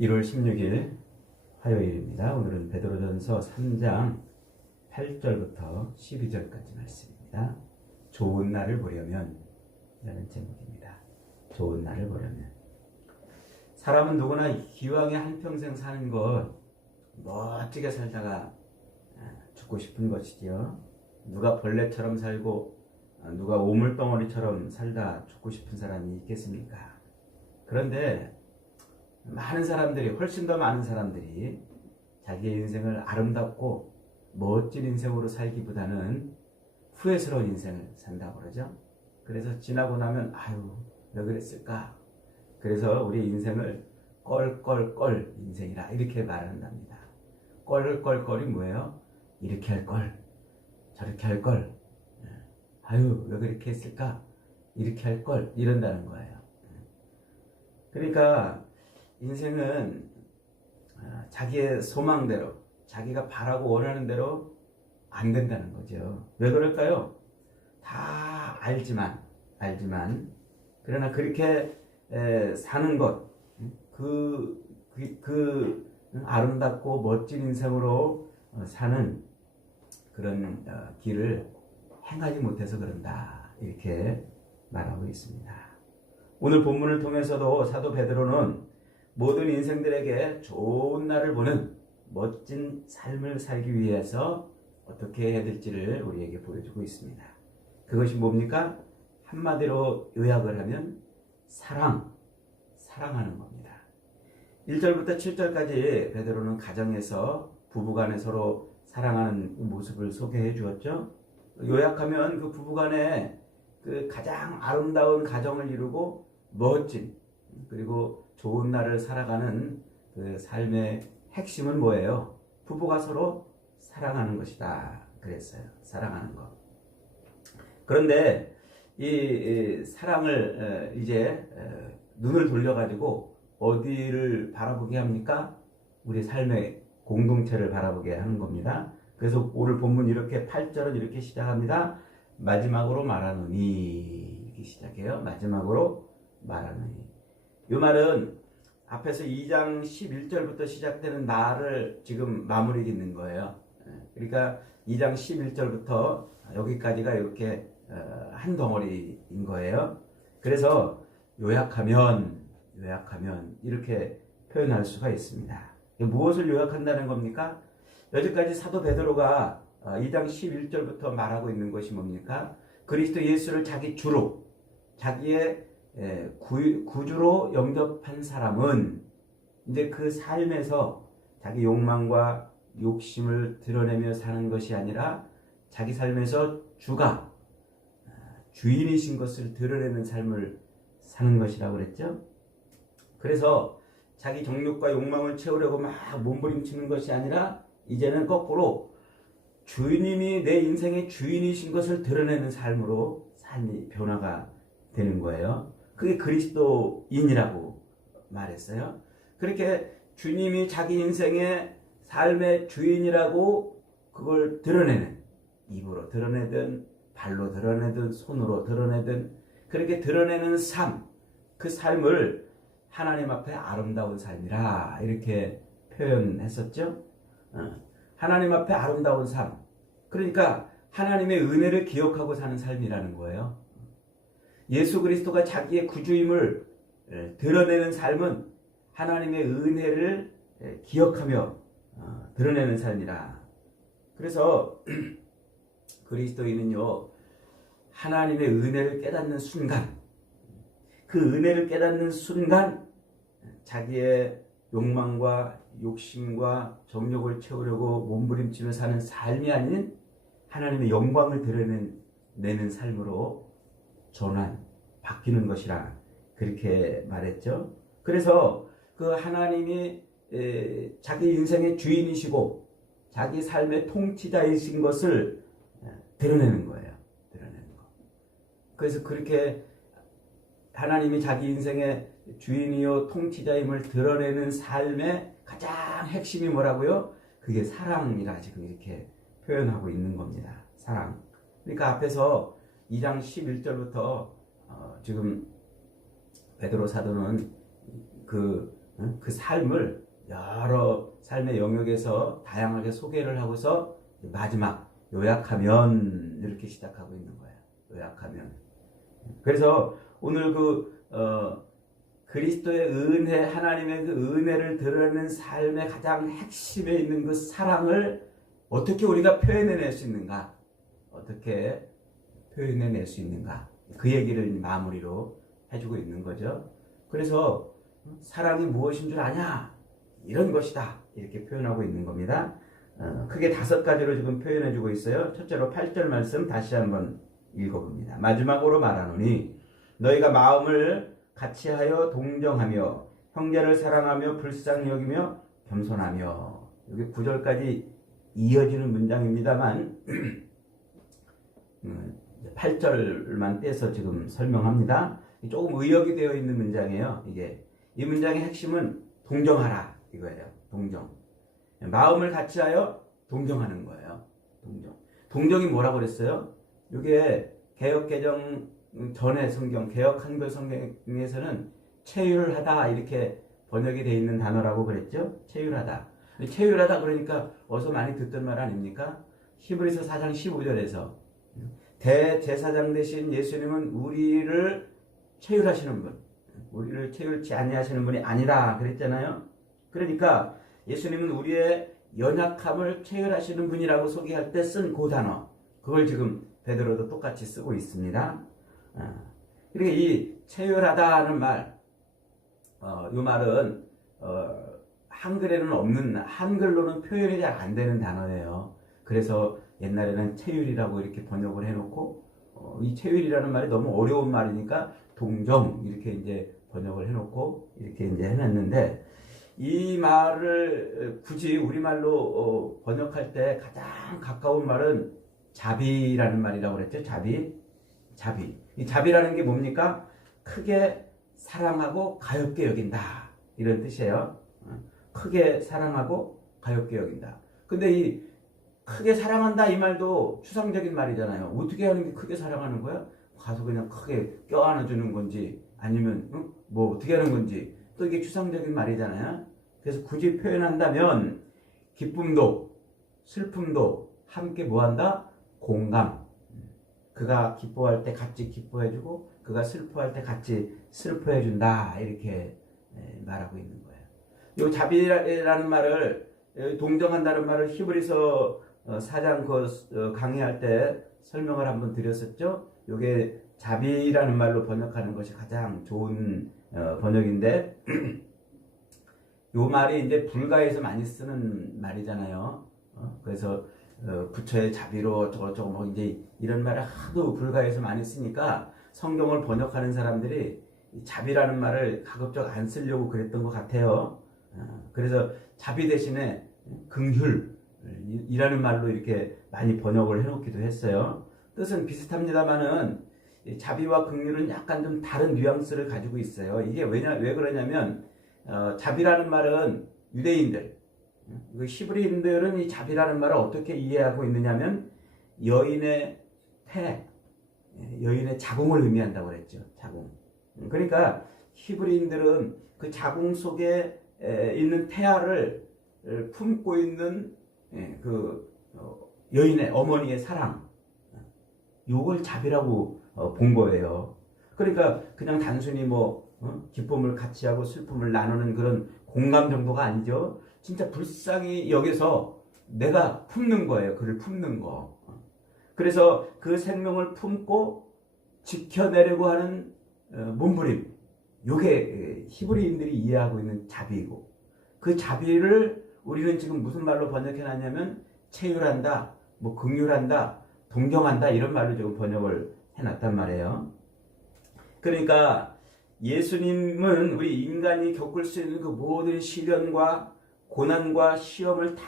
1월 16일 화요일입니다. 오늘은 베드로전서 3장 8절부터 12절까지 말씀입니다. 좋은 날을 보려면 라는 제목입니다. 좋은 날을 보려면. 사람은 누구나 기왕에 한평생 사는 것 멋지게 살다가 죽고 싶은 것이지요. 누가 벌레처럼 살고 누가 오물덩어리처럼 살다 죽고 싶은 사람이 있겠습니까? 그런데 많은 사람들이, 훨씬 더 많은 사람들이 자기의 인생을 아름답고 멋진 인생으로 살기보다는 후회스러운 인생을 산다고 그러죠. 그래서 지나고 나면 아유 왜 그랬을까? 그래서 우리 인생을 껄껄껄 인생이라 이렇게 말한답니다. 껄껄껄이 뭐예요? 이렇게 할 걸, 저렇게 할 걸, 아유 왜 그렇게 했을까? 이렇게 할 걸, 이런다는 거예요. 그러니까 인생은 자기의 소망대로, 자기가 바라고 원하는 대로 안 된다는 거죠. 왜 그럴까요? 다 알지만 그러나 그렇게 사는 것, 그 아름답고 멋진 인생으로 사는 그런 길을 행하지 못해서 그런다, 이렇게 말하고 있습니다. 오늘 본문을 통해서도 사도 베드로는 모든 인생들에게 좋은 날을 보는 멋진 삶을 살기 위해서 어떻게 해야 될지를 우리에게 보여주고 있습니다. 그것이 뭡니까? 한마디로 요약을 하면 사랑하는 겁니다. 1절부터 7절까지 베드로는 가정에서 부부간에 서로 사랑하는 모습을 소개해 주었죠. 요약하면 그 부부간에 그 가장 아름다운 가정을 이루고 멋진, 그리고 좋은 날을 살아가는 그 삶의 핵심은 뭐예요? 부부가 서로 사랑하는 것이다 그랬어요. 사랑하는 것. 그런데 이 사랑을 이제 눈을 돌려가지고 어디를 바라보게 합니까? 우리 삶의 공동체를 바라보게 하는 겁니다. 그래서 오늘 본문 이렇게 8절은 이렇게 시작합니다. 마지막으로 말하노니, 이렇게 시작해요. 마지막으로 말하노니. 이 말은 앞에서 2장 11절부터 시작되는 말을 지금 마무리 짓는 거예요. 그러니까 2장 11절부터 여기까지가 이렇게 한 덩어리인 거예요. 그래서 요약하면 이렇게 표현할 수가 있습니다. 무엇을 요약한다는 겁니까? 여기까지 사도 베드로가 2장 11절부터 말하고 있는 것이 뭡니까? 그리스도 예수를 자기 주로, 자기의 구주로 영접한 사람은 이제 그 삶에서 자기 욕망과 욕심을 드러내며 사는 것이 아니라 자기 삶에서 주가 주인이신 것을 드러내는 삶을 사는 것이라고 그랬죠. 그래서 자기 정욕과 욕망을 채우려고 막 몸부림치는 것이 아니라 이제는 거꾸로 주님이 내 인생의 주인이신 것을 드러내는 삶으로 삶이 변화가 되는 거예요. 그게 그리스도인이라고 말했어요. 그렇게 주님이 자기 인생의 삶의 주인이라고 그걸 드러내는, 입으로 드러내든 발로 드러내든 손으로 드러내든 그렇게 드러내는 삶, 그 삶을 하나님 앞에 아름다운 삶이라 이렇게 표현했었죠. 하나님 앞에 아름다운 삶, 그러니까 하나님의 은혜를 기억하고 사는 삶이라는 거예요. 예수 그리스도가 자기의 구주임을 드러내는 삶은 하나님의 은혜를 기억하며 드러내는 삶이라. 그래서 그리스도인은요, 하나님의 은혜를 깨닫는 순간, 그 은혜를 깨닫는 순간 자기의 욕망과 욕심과 정욕을 채우려고 몸부림치며 사는 삶이 아닌 하나님의 영광을 드러내는 삶으로 바뀌는 것이라 그렇게 말했죠. 그래서 그 하나님이 자기 인생의 주인이시고 자기 삶의 통치자이신 것을 드러내는 거예요. 드러내는 거. 그래서 그렇게 하나님이 자기 인생의 주인이요 통치자임을 드러내는 삶의 가장 핵심이 뭐라고요? 그게 사랑이라 지금 이렇게 표현하고 있는 겁니다. 사랑. 그러니까 앞에서 2장 11절부터 지금 베드로 사도는 그 그 삶을 여러 삶의 영역에서 다양하게 소개를 하고서 마지막 요약하면 이렇게 시작하고 있는 거예요. 요약하면. 그래서 오늘 그리스도의 은혜, 하나님의 그 은혜를 드러내는 삶의 가장 핵심에 있는 그 사랑을 어떻게 우리가 표현해낼 수 있는가? 어떻게 표현해낼 수 있는가? 그 얘기를 마무리로 해주고 있는 거죠. 그래서 사랑이 무엇인 줄 아냐? 이런 것이다. 이렇게 표현하고 있는 겁니다. 크게 5가지로 지금 표현해주고 있어요. 첫째로 8절 말씀 다시 한번 읽어봅니다. 마지막으로 말하노니 너희가 마음을 같이하여 동정하며 형제를 사랑하며 불쌍히 여기며 겸손하며. 여기 9절까지 이어지는 문장입니다만 8절만 떼서 지금 설명합니다. 조금 의역이 되어 있는 문장이에요. 이 문장의 핵심은 동정하라 이거예요. 동정. 마음을 같이하여 동정하는 거예요. 동정이 뭐라고 그랬어요? 이게 개역개정 전의 성경, 개역 한글 성경에서는 체휼하다 이렇게 번역이 되어 있는 단어라고 그랬죠. 체휼하다. 체휼하다 그러니까 어서 많이 듣던 말 아닙니까? 히브리서 4장 15절에서 대제사장 되신 예수님은 우리를 체휼하시는 분, 우리를 체휼치 아니하시는 분이 아니라 그랬잖아요. 그러니까 예수님은 우리의 연약함을 체휼하시는 분이라고 소개할 때 쓴 그 단어, 그걸 지금 베드로도 똑같이 쓰고 있습니다. 그러니까 이 체휼하다는 말, 이 말은 한글에는 없는, 한글로는 표현이 잘 안 되는 단어예요. 그래서 옛날에는 체휼이라고 이렇게 번역을 해놓고 이 체휼이라는 말이 너무 어려운 말이니까 동정 이렇게 이제 번역을 해놓고 이렇게 이제 해놨는데, 이 말을 굳이 우리말로 번역할 때 가장 가까운 말은 자비라는 말이라고 그랬죠. 자비. 이 자비라는 게 뭡니까? 크게 사랑하고 가엾게 여긴다. 이런 뜻이에요. 크게 사랑하고 가엾게 여긴다. 근데 이 크게 사랑한다 이 말도 추상적인 말이잖아요. 어떻게 하는 게 크게 사랑하는 거야? 가서 그냥 크게 껴안아주는 건지 아니면 뭐 어떻게 하는 건지, 또 이게 추상적인 말이잖아요. 그래서 굳이 표현한다면 기쁨도 슬픔도 함께 뭐한다? 공감. 그가 기뻐할 때 같이 기뻐해주고 그가 슬퍼할 때 같이 슬퍼해준다. 이렇게 말하고 있는 거예요. 이 자비라는 말을, 동정한다는 말을 히브리서 4장 강의할 때 설명을 한번 드렸었죠. 이게 자비라는 말로 번역하는 것이 가장 좋은 번역인데 이 말이 이제 불가에서 많이 쓰는 말이잖아요. 그래서 부처의 자비로 저거 뭐 이제 이런 말을 하도 불가에서 많이 쓰니까 성경을 번역하는 사람들이 자비라는 말을 가급적 안 쓰려고 그랬던 것 같아요. 그래서 자비 대신에 긍휼이라는 말로 이렇게 많이 번역을 해놓기도 했어요. 뜻은 비슷합니다만은 자비와 긍휼은 약간 좀 다른 뉘앙스를 가지고 있어요. 이게 왜 그러냐면 자비라는 말은 유대인들, 히브리인들은 이 자비라는 말을 어떻게 이해하고 있느냐면 여인의 여인의 자궁을 의미한다고 그랬죠. 자궁. 그러니까 히브리인들은 그 자궁 속에 있는 태아를 품고 있는 그 여인의 어머니의 사랑, 요걸 자비라고 본 거예요. 그러니까 그냥 단순히 기쁨을 같이 하고 슬픔을 나누는 그런 공감 정도가 아니죠. 진짜 불쌍히 여기서 내가 품는 거예요. 그를 품는 거. 그래서 그 생명을 품고 지켜내려고 하는 몸부림, 요게 히브리인들이 이해하고 있는 자비이고, 그 자비를 우리는 지금 무슨 말로 번역해놨냐면 체휼한다, 긍휼한다, 동정한다, 이런 말로 지금 번역을 해놨단 말이에요. 그러니까 예수님은 우리 인간이 겪을 수 있는 그 모든 시련과 고난과 시험을 다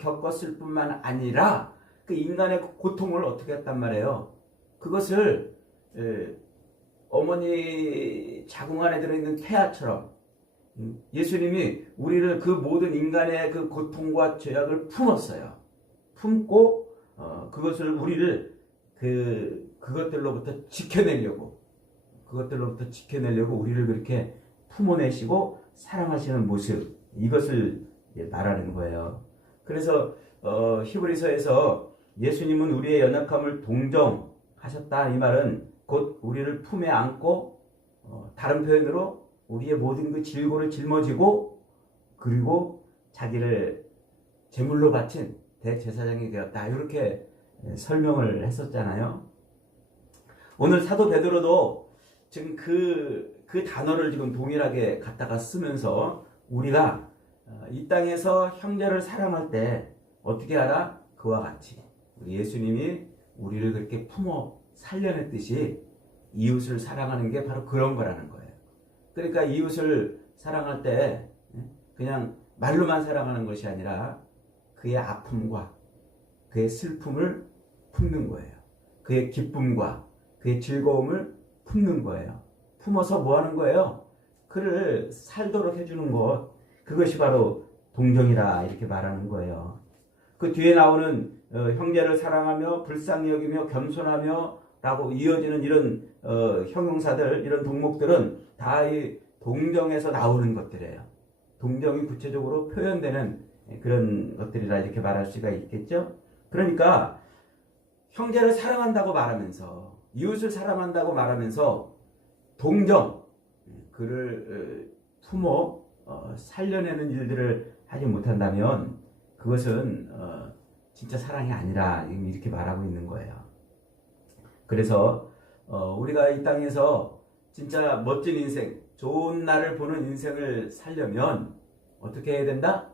겪었을 뿐만 아니라 그 인간의 고통을 어떻게 했단 말이에요. 그것을 어머니 자궁 안에 들어있는 태아처럼 예수님이 우리를 그 모든 인간의 그 고통과 죄악을 품었어요. 품고 그것을 우리를 그것들로부터 지켜내려고 우리를 그렇게 품어내시고 사랑하시는 모습, 이것을 말하는 거예요. 그래서 히브리서에서 예수님은 우리의 연약함을 동정하셨다, 이 말은 곧 우리를 품에 안고 다른 표현으로 우리의 모든 그 질고를 짊어지고 그리고 자기를 제물로 바친 대제사장이 되었다, 이렇게 설명을 했었잖아요. 오늘 사도 베드로도 지금 그 단어를 지금 동일하게 갖다가 쓰면서 우리가 이 땅에서 형제를 사랑할 때 어떻게 하라? 그와 같이 우리 예수님이 우리를 그렇게 품어 살려냈듯이 이웃을 사랑하는 게 바로 그런 거라는 거예요. 그러니까 이웃을 사랑할 때 그냥 말로만 사랑하는 것이 아니라 그의 아픔과 그의 슬픔을 품는 거예요. 그의 기쁨과 그의 즐거움을 품는 거예요. 품어서 뭐 하는 거예요? 그를 살도록 해주는 것, 그것이 바로 동정이라, 이렇게 말하는 거예요. 그 뒤에 나오는 형제를 사랑하며 불쌍히 여기며 겸손하며 라고 이어지는 이런 형용사들, 이런 동목들은 다 이 동정에서 나오는 것들이에요. 동정이 구체적으로 표현되는 그런 것들이라 이렇게 말할 수가 있겠죠. 그러니까 형제를 사랑한다고 말하면서, 이웃을 사랑한다고 말하면서 동정, 그를 품어 살려내는 일들을 하지 못한다면 그것은 진짜 사랑이 아니라, 이렇게 말하고 있는 거예요. 그래서 우리가 이 땅에서 진짜 멋진 인생, 좋은 날을 보는 인생을 살려면 어떻게 해야 된다?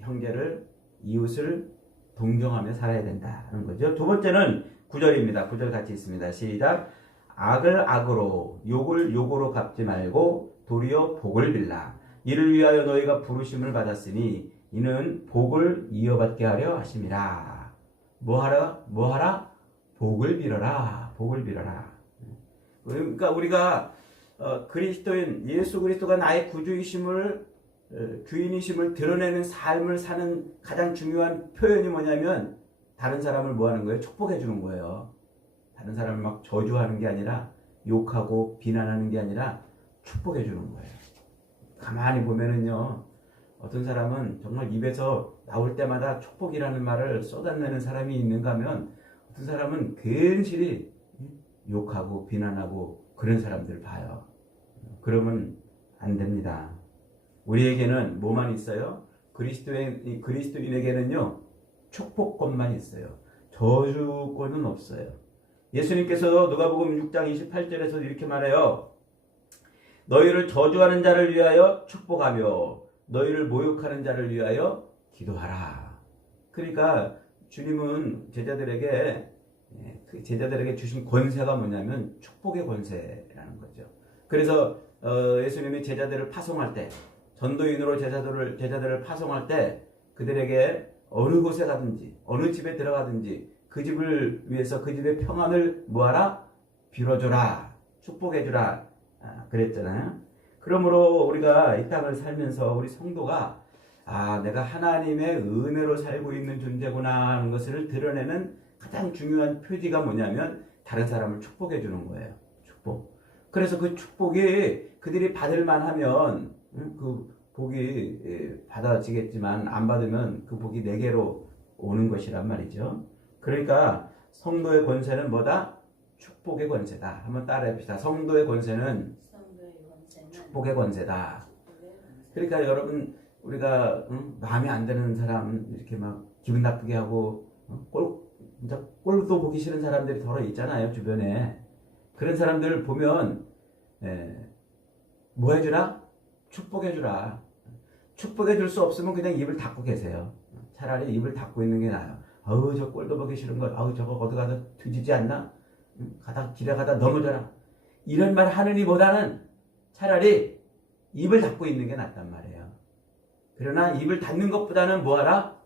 형제를, 이웃을 동정하며 살아야 된다는 거죠. 두 번째는 9절입니다. 9절 같이 있습니다. 시작. 악을 악으로, 욕을 욕으로 갚지 말고 도리어 복을 빌라. 이를 위하여 너희가 부르심을 받았으니 이는 복을 이어받게 하려 하심이라. 뭐하라? 복을 빌어라. 복을 빌어라. 그러니까 우리가 그리스도인 예수 그리스도가 나의 구주이심을, 주인이심을 드러내는 삶을 사는 가장 중요한 표현이 뭐냐면 다른 사람을 뭐 하는 거예요? 축복해 주는 거예요. 다른 사람을 막 저주하는 게 아니라, 욕하고 비난하는 게 아니라 축복해 주는 거예요. 가만히 보면은요, 어떤 사람은 정말 입에서 나올 때마다 축복이라는 말을 쏟아내는 사람이 있는가 하면, 어떤 사람은 괜시리 욕하고 비난하고 그런 사람들 봐요. 그러면 안 됩니다. 우리에게는 뭐만 있어요? 그리스도인에게는요, 축복권만 있어요. 저주권은 없어요. 예수님께서 누가복음 6장 28절에서 이렇게 말해요. 너희를 저주하는 자를 위하여 축복하며 너희를 모욕하는 자를 위하여 기도하라. 그러니까 주님은 제자들에게 주신 권세가 뭐냐면 축복의 권세라는 거죠. 그래서 예수님이 제자들을 파송할 때, 전도인으로 제자들을 파송할 때 그들에게 어느 곳에 가든지 어느 집에 들어가든지 그 집을 위해서 그 집의 평안을 뭐하라? 빌어줘라, 축복해주라, 그랬잖아요. 그러므로 우리가 이 땅을 살면서 우리 성도가 내가 하나님의 은혜로 살고 있는 존재구나 하는 것을 드러내는 가장 중요한 표지가 뭐냐면 다른 사람을 축복해 주는 거예요. 축복. 그래서 그 축복이 그들이 받을만 하면 그 복이 받아지겠지만 안 받으면 그 복이 내게로 오는 것이란 말이죠. 그러니까 성도의 권세는 뭐다? 축복의 권세다. 한번 따라해 봅시다. 성도의 권세는 축복의 권세다. 그러니까 여러분, 우리가 마음에 안 드는 사람 이렇게 막 기분 나쁘게 하고 꼴도 보기 싫은 사람들이 더러 있잖아요, 주변에. 그런 사람들을 보면 뭐 해주라? 축복해주라. 축복해줄 수 없으면 그냥 입을 닫고 계세요. 차라리 입을 닫고 있는 게 나아요. 아우, 저 꼴도 보기 싫은 거, 아우, 저거 어디 가서 뒤지지 않나? 길에 가다 넘어져라. 이런 말 하느니보다는 차라리 입을 닫고 있는 게 낫단 말이에요. 그러나 입을 닫는 것보다는 뭐하라?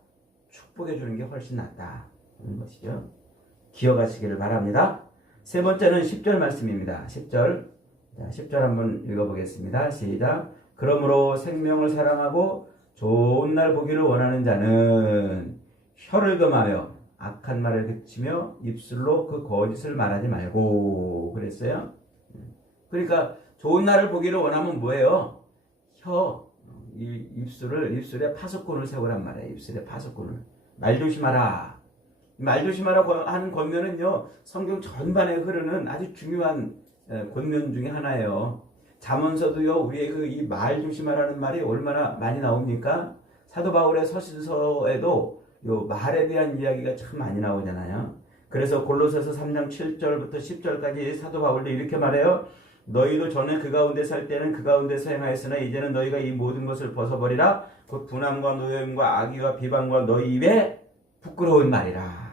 축복해주는 게 훨씬 낫다. 그런 것이죠. 기억하시기를 바랍니다. 세 번째는 10절 말씀입니다. 10절. 자, 10절 한번 읽어보겠습니다. 시작. 그러므로 생명을 사랑하고 좋은 날 보기를 원하는 자는 혀를 금하여 악한 말을 그치며 입술로 그 거짓을 말하지 말고, 그랬어요. 그러니까 좋은 날을 보기를 원하면 뭐예요? 입술에 파수꾼을 세우란 말이에요. 입술에 파수꾼을. 말 조심하라. 말 조심하라 하는 권면은요, 성경 전반에 흐르는 아주 중요한 권면 중에 하나예요. 잠언서도요, 우리의 이 말 조심하라는 말이 얼마나 많이 나옵니까? 사도 바울의 서신서에도 요 말에 대한 이야기가 참 많이 나오잖아요. 그래서 골로새서 3장 7절부터 10절까지 사도 바울도 이렇게 말해요. 너희도 전에 그 가운데 살 때는 그 가운데서 행하였으나 이제는 너희가 이 모든 것을 벗어버리라. 곧 분함과 노여움과 악의와 비방과 너희 입에 부끄러운 말이라.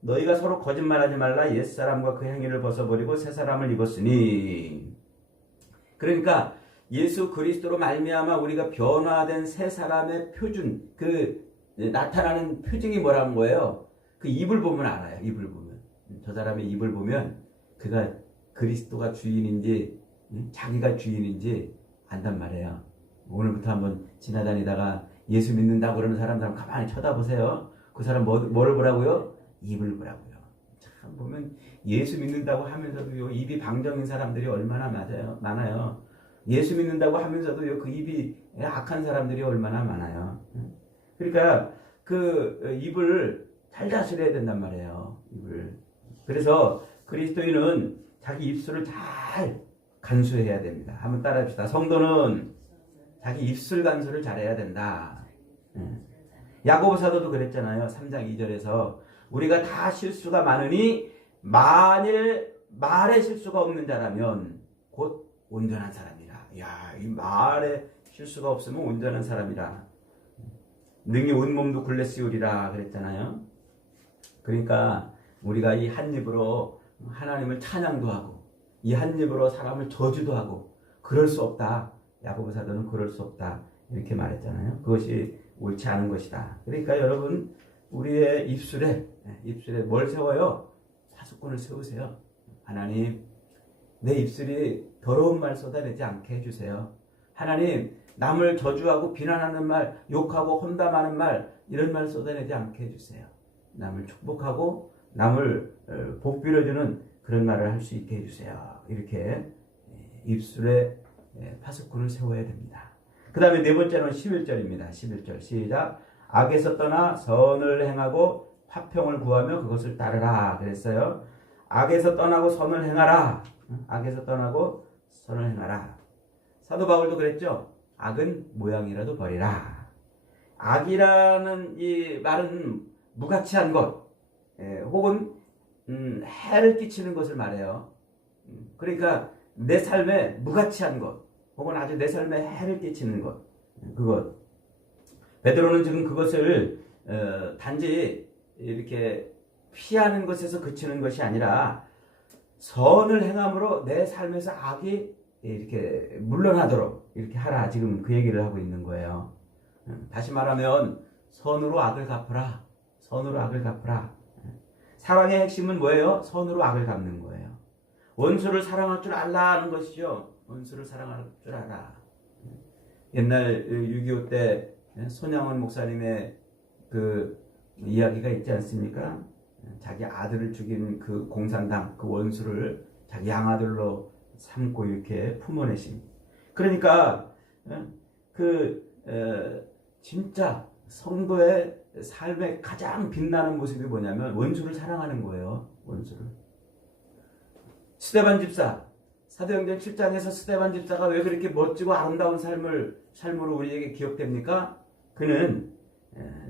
너희가 서로 거짓말하지 말라. 옛사람과 그 행위를 벗어버리고 새사람을 입었으니. 그러니까 예수 그리스도로 말미암아 우리가 변화된 새 사람의 표준, 나타나는 표징이 뭐라는 거예요? 그 입을 보면 알아요. 입을 보면. 저 사람의 입을 보면 그가 그리스도가 주인인지 자기가 주인인지 안단 말이에요. 오늘부터 한번 지나다니다가 예수 믿는다고 그러는 사람들 가만히 쳐다보세요. 그 사람 뭐를 보라고요? 입을 보라고요. 참 보면 예수 믿는다고 하면서도요, 입이 방정인 사람들이 얼마나 많아요. 예수 믿는다고 하면서도요, 그 입이 악한 사람들이 얼마나 많아요. 그러니까 그 입을 잘 다스려야 된단 말이에요. 입을. 그래서 그리스도인은 자기 입술을 잘 간수해야 됩니다. 한번 따라합시다. 성도는 자기 입술 간수를 잘해야 된다. 야고보 사도도 그랬잖아요. 3장 2절에서 우리가 다 실수가 많으니 만일 말에 실수가 없는 자라면 곧 온전한 사람이라. 야, 이 말에 실수가 없으면 온전한 사람이라. 능히 온몸도 굴레 씌우리라 그랬잖아요. 그러니까 우리가 이 한 입으로 하나님을 찬양도 하고 이 한 입으로 사람을 저주도 하고 그럴 수 없다. 야고보 사도는 그럴 수 없다. 이렇게 말했잖아요. 그것이 옳지 않은 것이다. 그러니까 여러분 우리의 입술에 뭘 세워요? 파수꾼을 세우세요. 하나님 내 입술이 더러운 말 쏟아내지 않게 해주세요. 하나님 남을 저주하고 비난하는 말, 욕하고 험담하는 말 이런 말 쏟아내지 않게 해주세요. 남을 축복하고 남을 복 빌어주는 그런 말을 할 수 있게 해주세요. 이렇게 입술에 파수꾼을 세워야 됩니다. 그 다음에 네 번째는 11절입니다. 11절 시작. 악에서 떠나 선을 행하고 화평을 구하며 그것을 따르라 그랬어요. 악에서 떠나고 선을 행하라. 악에서 떠나고 선을 행하라. 사도 바울도 그랬죠. 악은 모양이라도 버리라. 악이라는 이 말은 무가치한 것, 혹은 해를 끼치는 것을 말해요. 그러니까 내 삶에 무가치한 것, 혹은 아주 내 삶에 해를 끼치는 것, 그것. 베드로는 지금 그것을 단지 이렇게 피하는 것에서 그치는 것이 아니라 선을 행함으로 내 삶에서 악이 이렇게 물러나도록 이렇게 하라. 지금 그 얘기를 하고 있는 거예요. 다시 말하면 선으로 악을 갚으라. 선으로 악을 갚으라. 사랑의 핵심은 뭐예요? 선으로 악을 갚는 거예요. 원수를 사랑할 줄 알라는 것이죠. 원수를 사랑할 줄 알아. 옛날 6.25 때 손양원 목사님의 그 이야기가 있지 않습니까? 자기 아들을 죽인 그 공산당 그 원수를 자기 양아들로 삼고 이렇게 품어내신. 그러니까 진짜 성도의 삶의 가장 빛나는 모습이 뭐냐면 원수를 사랑하는 거예요. 원수를. 스데반 집사, 사도행전 7장에서 스데반 집사가 왜 그렇게 멋지고 아름다운 삶으로 우리에게 기억됩니까? 그는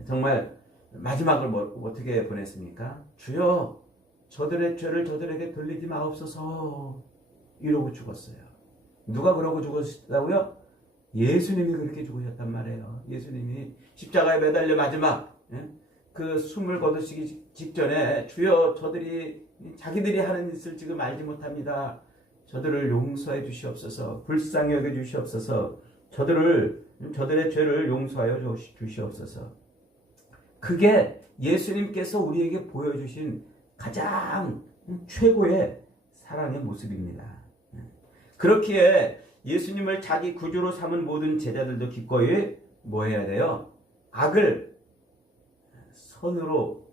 정말 마지막을 어떻게 보냈습니까? 주여 저들의 죄를 저들에게 돌리지 마옵소서 이러고 죽었어요. 누가 그러고 죽었다고요? 예수님이 그렇게 죽으셨단 말이에요. 예수님이 십자가에 매달려 마지막 그 숨을 거두시기 직전에 주여 저들이 자기들이 하는 짓을 지금 알지 못합니다. 저들을 용서해 주시옵소서. 불쌍히 여겨 주시옵소서. 저들의 죄를 용서하여 주시옵소서. 그게 예수님께서 우리에게 보여주신 가장 최고의 사랑의 모습입니다. 그렇기에 예수님을 자기 구주로 삼은 모든 제자들도 기꺼이 뭐 해야 돼요? 악을 선으로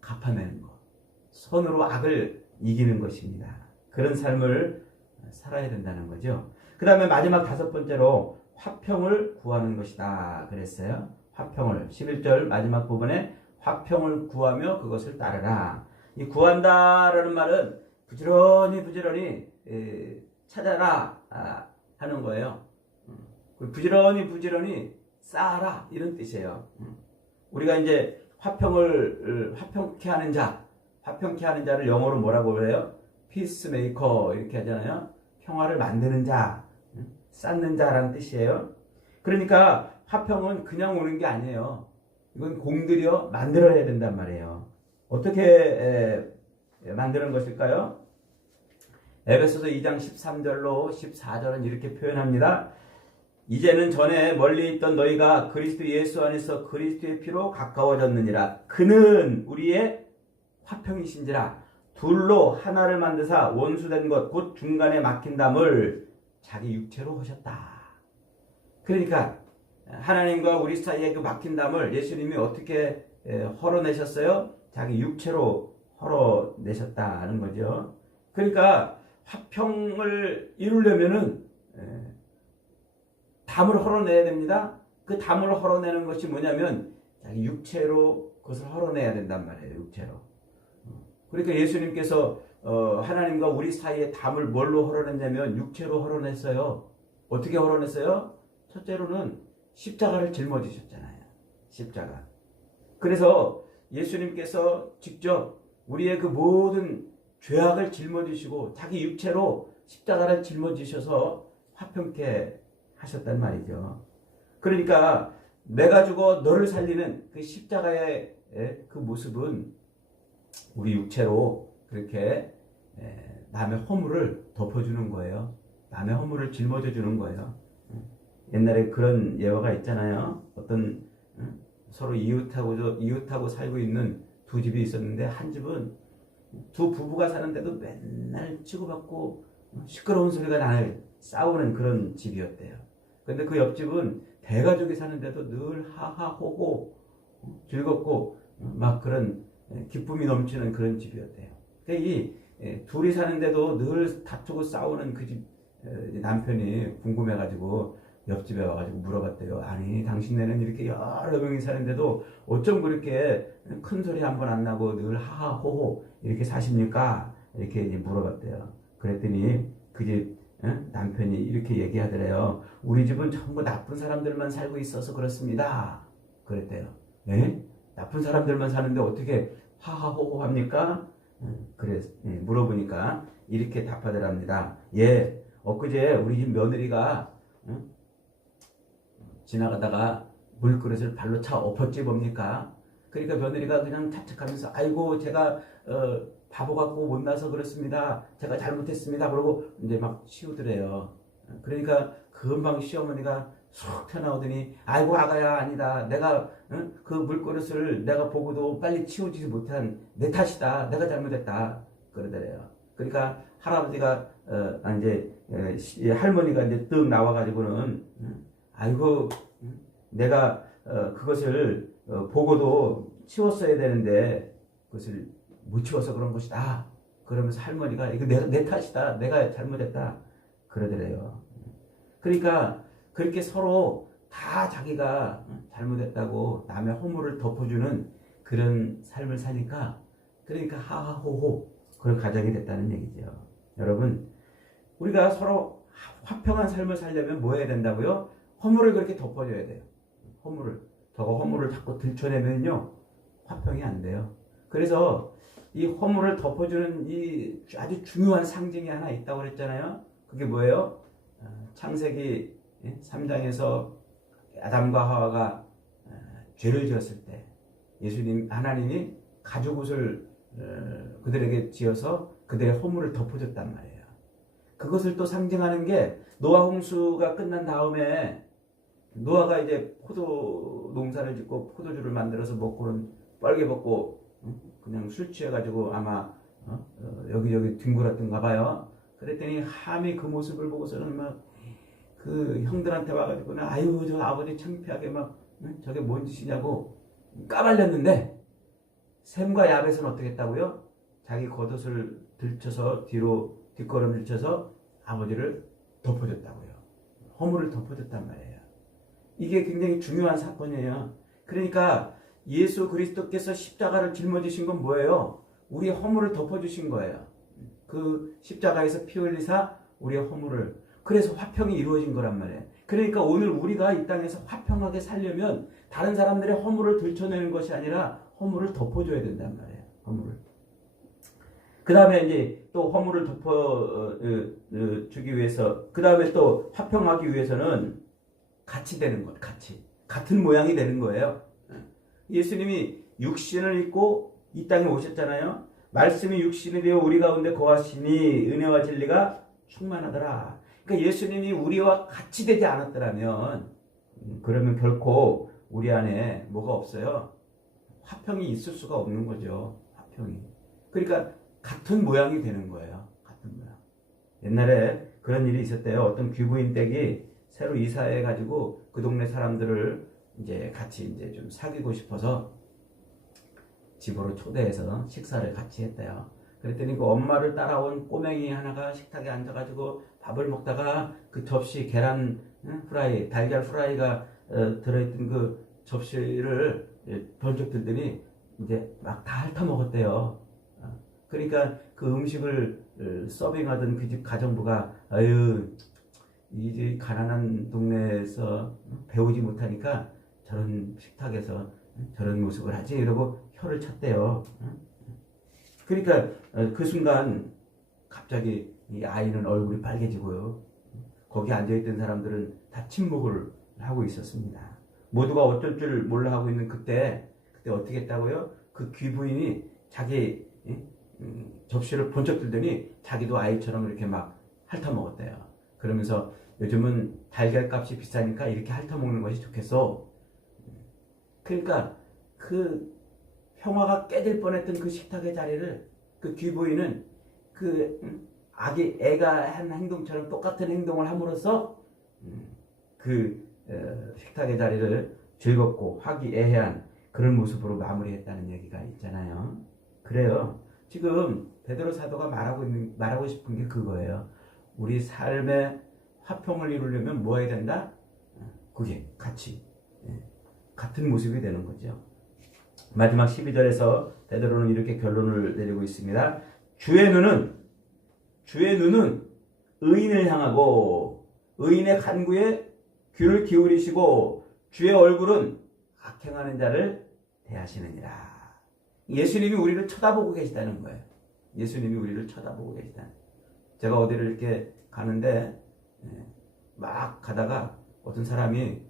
갚아내는 것. 선으로 악을 이기는 것입니다. 그런 삶을 살아야 된다는 거죠. 그 다음에 마지막 다섯 번째로 화평을 구하는 것이다 그랬어요. 화평을 11절 마지막 부분에 화평을 구하며 그것을 따르라. 이 구한다라는 말은 부지런히 찾아라 하는 거예요. 부지런히 쌓아라 이런 뜻이에요. 우리가 이제 화평케 하는 자를 영어로 뭐라고 해요? 피스메이커 이렇게 하잖아요. 평화를 만드는 자, 쌓는 자라는 뜻이에요. 그러니까 화평은 그냥 오는 게 아니에요. 이건 공들여 만들어야 된단 말이에요. 어떻게 만드는 것일까요? 에베소서 2장 13절로 14절은 이렇게 표현합니다. 이제는 전에 멀리 있던 너희가 그리스도 예수 안에서 그리스도의 피로 가까워졌느니라. 그는 우리의 화평이신지라. 둘로 하나를 만드사 원수된 것 곧 중간에 막힌 담을 자기 육체로 하셨다. 그러니까 하나님과 우리 사이에 그 막힌 담을 예수님이 어떻게 헐어내셨어요? 자기 육체로 헐어내셨다는 거죠. 그러니까 화평을 이루려면은 담을 헐어내야 됩니다. 그 담을 헐어내는 것이 뭐냐면 자기 육체로 그것을 헐어내야 된단 말이에요. 육체로. 그러니까 예수님께서 하나님과 우리 사이에 담을 뭘로 헐어냈냐면 육체로 헐어냈어요. 어떻게 헐어냈어요? 첫째로는 십자가를 짊어지셨잖아요. 십자가. 그래서 예수님께서 직접 우리의 그 모든 죄악을 짊어지시고 자기 육체로 십자가를 짊어지셔서 화평케 하셨단 말이죠. 그러니까 내가 죽어 너를 살리는 그 십자가의 그 모습은 우리 육체로 그렇게 남의 허물을 덮어주는 거예요. 남의 허물을 짊어져 주는 거예요. 옛날에 그런 예화가 있잖아요. 어떤 서로 이웃하고 살고 있는 두 집이 있었는데 한 집은 두 부부가 사는데도 맨날 치고받고 시끄러운 소리가 나는 싸우는 그런 집이었대요. 근데 그 옆집은 대가족이 사는데도 늘 하하호호 즐겁고 막 그런 기쁨이 넘치는 그런 집이었대요. 이 둘이 사는데도 늘 다투고 싸우는 그 집 남편이 궁금해가지고 옆집에 와가지고 물어봤대요. 아니 당신네는 이렇게 여러 명이 사는데도 어쩜 그렇게 큰 소리 한 번 안 나고 늘 하하호호 이렇게 사십니까? 이렇게 이제 물어봤대요. 그랬더니 그 집 남편이 이렇게 얘기하더래요. 우리 집은 전부 나쁜 사람들만 살고 있어서 그렇습니다. 그랬대요. 네? 나쁜 사람들만 사는데 어떻게 하하호호 합니까? 그래 물어보니까 이렇게 답하더랍니다. 예, 엊그제 우리 집 며느리가 지나가다가 물그릇을 발로 차 엎었지 뭡니까? 그러니까 며느리가 그냥 자책하면서 아이고 제가 바보 같고 못나서 그렇습니다. 제가 잘못했습니다. 그러고 이제 막 치우더래요. 그러니까 금방 시어머니가 쏙 튀어나오더니 아이고 아가야 아니다. 내가 그 물그릇을 내가 보고도 빨리 치우지 못한 내 탓이다. 내가 잘못했다. 그러더래요. 그러니까 할아버지가 이제 할머니가 이제 뜩 나와가지고는 아이고 내가 그것을 보고도 치웠어야 되는데 그것을 못 치워서 그런 것이다. 그러면서 할머니가 이거 내 탓이다. 내가 잘못했다. 그러더래요. 그러니까 그렇게 서로 다 자기가 잘못했다고 남의 허물을 덮어주는 그런 삶을 사니까 그러니까 하하호호 그런 가정이 됐다는 얘기죠. 여러분 우리가 서로 화평한 삶을 살려면 뭐 해야 된다고요? 허물을 그렇게 덮어줘야 돼요. 허물을 자꾸 들춰내면요 화평이 안 돼요. 그래서 이 허물을 덮어주는 이 아주 중요한 상징이 하나 있다고 그랬잖아요. 그게 뭐예요? 창세기 3장에서 아담과 하와가 죄를 지었을 때 하나님이 가죽옷을 그들에게 지어서 그들의 허물을 덮어줬단 말이에요. 그것을 또 상징하는 게 노아 홍수가 끝난 다음에 노아가 이제 포도 농사를 짓고 포도주를 만들어서 먹고는 뻘개 먹고 그냥 술 취해가지고 아마 여기저기 뒹굴었던가 봐요. 그랬더니 함이 그 모습을 보고서는 막 그 형들한테 와가지고는 아유 저 아버지 창피하게 막 저게 뭔 짓이냐고 까발렸는데 셈과 야벳은 어떻게 했다고요? 자기 겉옷을 들쳐서 뒷걸음 들쳐서 아버지를 덮어줬다고요. 허물을 덮어줬단 말이에요. 이게 굉장히 중요한 사건이에요. 그러니까 예수 그리스도께서 십자가를 짊어지신 건 뭐예요? 우리의 허물을 덮어주신 거예요. 그 십자가에서 피 흘리사 우리의 허물을, 그래서 화평이 이루어진 거란 말이에요. 그러니까 오늘 우리가 이 땅에서 화평하게 살려면 다른 사람들의 허물을 들춰내는 것이 아니라 허물을 덮어줘야 된단 말이에요. 허물을. 그 다음에 이제 또 허물을 덮어주기 위해서, 그 다음에 또 화평하기 위해서는 같이 되는 거예요. 같은 모양이 되는 거예요. 예수님이 육신을 입고 이 땅에 오셨잖아요. 말씀이 육신이 되어 우리 가운데 거하시니 은혜와 진리가 충만하더라. 그러니까 예수님이 우리와 같이 되지 않았더라면 그러면 결코 우리 안에 뭐가 없어요? 화평이 있을 수가 없는 거죠. 화평이. 그러니까 같은 모양이 되는 거예요. 같은 모양. 옛날에 그런 일이 있었대요. 어떤 귀부인 댁이 새로 이사해가지고 그 동네 사람들을 이제 같이 이제 좀 사귀고 싶어서 집으로 초대해서 식사를 같이 했대요. 그랬더니 그 엄마를 따라온 꼬맹이 하나가 식탁에 앉아가지고 밥을 먹다가 그 접시 계란 후라이, 달걀 후라이가 들어있던 그 접시를 번쩍 들더니 이제 막 다 핥아 먹었대요. 그러니까 그 음식을 서빙하던 그 집 가정부가 아유 이 가난한 동네에서 배우지 못하니까 저런 식탁에서 저런 모습을 하지 이러고 혀를 찼대요. 그러니까 그 순간 갑자기 이 아이는 얼굴이 빨개지고요. 거기 앉아있던 사람들은 다 침묵을 하고 있었습니다. 모두가 어쩔 줄 몰라 하고 있는 그때 어떻게 했다고요? 그 귀부인이 자기 접시를 번쩍 들더니 자기도 아이처럼 이렇게 막 핥아먹었대요. 그러면서 요즘은 달걀값이 비싸니까 이렇게 핥아먹는 것이 좋겠어. 그러니까 그 평화가 깨질 뻔했던 그 식탁의 자리를 그 귀부인은 그 애가 한 행동처럼 똑같은 행동을 함으로써 그 식탁의 자리를 즐겁고 화기애애한 그런 모습으로 마무리했다는 얘기가 있잖아요. 그래요. 지금 베드로 사도가 말하고 싶은 게 그거예요. 우리 삶의 화평을 이루려면 뭐 해야 된다? 그게 같은 모습이 되는 거죠. 마지막 12절에서 베드로는 이렇게 결론을 내리고 있습니다. 주의 눈은 의인을 향하고 의인의 간구에 귀를 기울이시고 주의 얼굴은 악행하는 자를 대하시느니라. 예수님이 우리를 쳐다보고 계시다는 거예요. 예수님이 우리를 쳐다보고 계시다. 제가 어디를 이렇게 가는데 막 가다가 어떤 사람이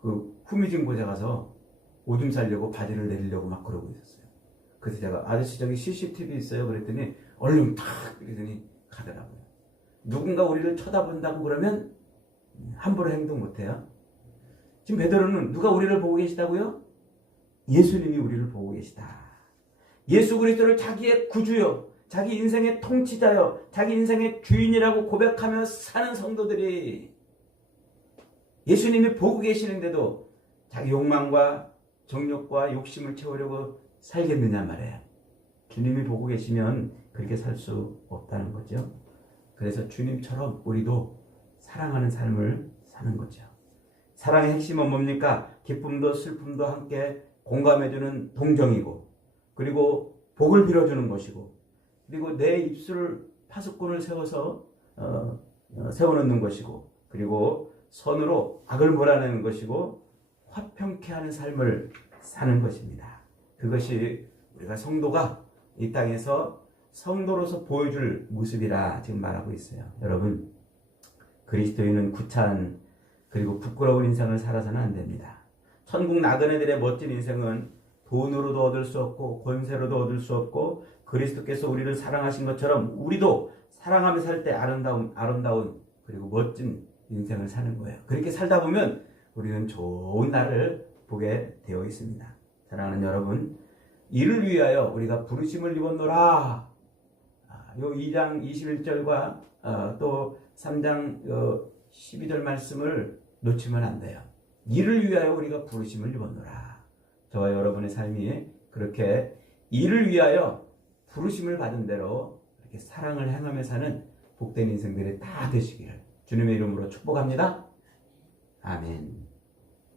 그 후미진 곳에 가서 오줌 싸려고 바지를 내리려고 막 그러고 있었어요. 그래서 제가 아저씨 저기 CCTV 있어요 그랬더니 얼른 탁 그러더니 가더라고요. 누군가 우리를 쳐다본다고 그러면 함부로 행동 못해요. 지금 베드로는 누가 우리를 보고 계시다고요? 예수님이 우리를 보고 계시다. 예수 그리스도를 자기의 구주요, 자기 인생의 통치자요, 자기 인생의 주인이라고 고백하며 사는 성도들이 예수님이 보고 계시는데도 자기 욕망과 정욕과 욕심을 채우려고 살겠느냐 말이에요. 주님이 보고 계시면 그렇게 살 수 없다는 거죠. 그래서 주님처럼 우리도 사랑하는 삶을 사는 거죠. 사랑의 핵심은 뭡니까? 기쁨도 슬픔도 함께 공감해주는 동정이고, 그리고 복을 빌어주는 것이고, 그리고 내 입술 파수꾼을 세워서 세워놓는 것이고, 그리고 선으로 악을 몰아내는 것이고 화평케 하는 삶을 사는 것입니다. 그것이 우리가 성도가 이 땅에서 성도로서 보여줄 모습이라 지금 말하고 있어요. 여러분, 그리스도인은 구차한 그리고 부끄러운 인생을 살아서는 안 됩니다. 천국 나그네들의 멋진 인생은 돈으로도 얻을 수 없고 권세로도 얻을 수 없고 그리스도께서 우리를 사랑하신 것처럼 우리도 사랑하며 살 때 아름다운 그리고 멋진 인생을 사는 거예요. 그렇게 살다 보면 우리는 좋은 날을 보게 되어 있습니다. 사랑하는 여러분, 이를 위하여 우리가 부르심을 입었노라. 요 2장 21절과 또 3장 12절 말씀을 놓치면 안 돼요. 이를 위하여 우리가 부르심을 입었노라. 저와 여러분의 삶이 그렇게 이를 위하여 부르심을 받은 대로 이렇게 사랑을 행하며 사는 복된 인생들이 다 되시기를 주님의 이름으로 축복합니다. 아멘.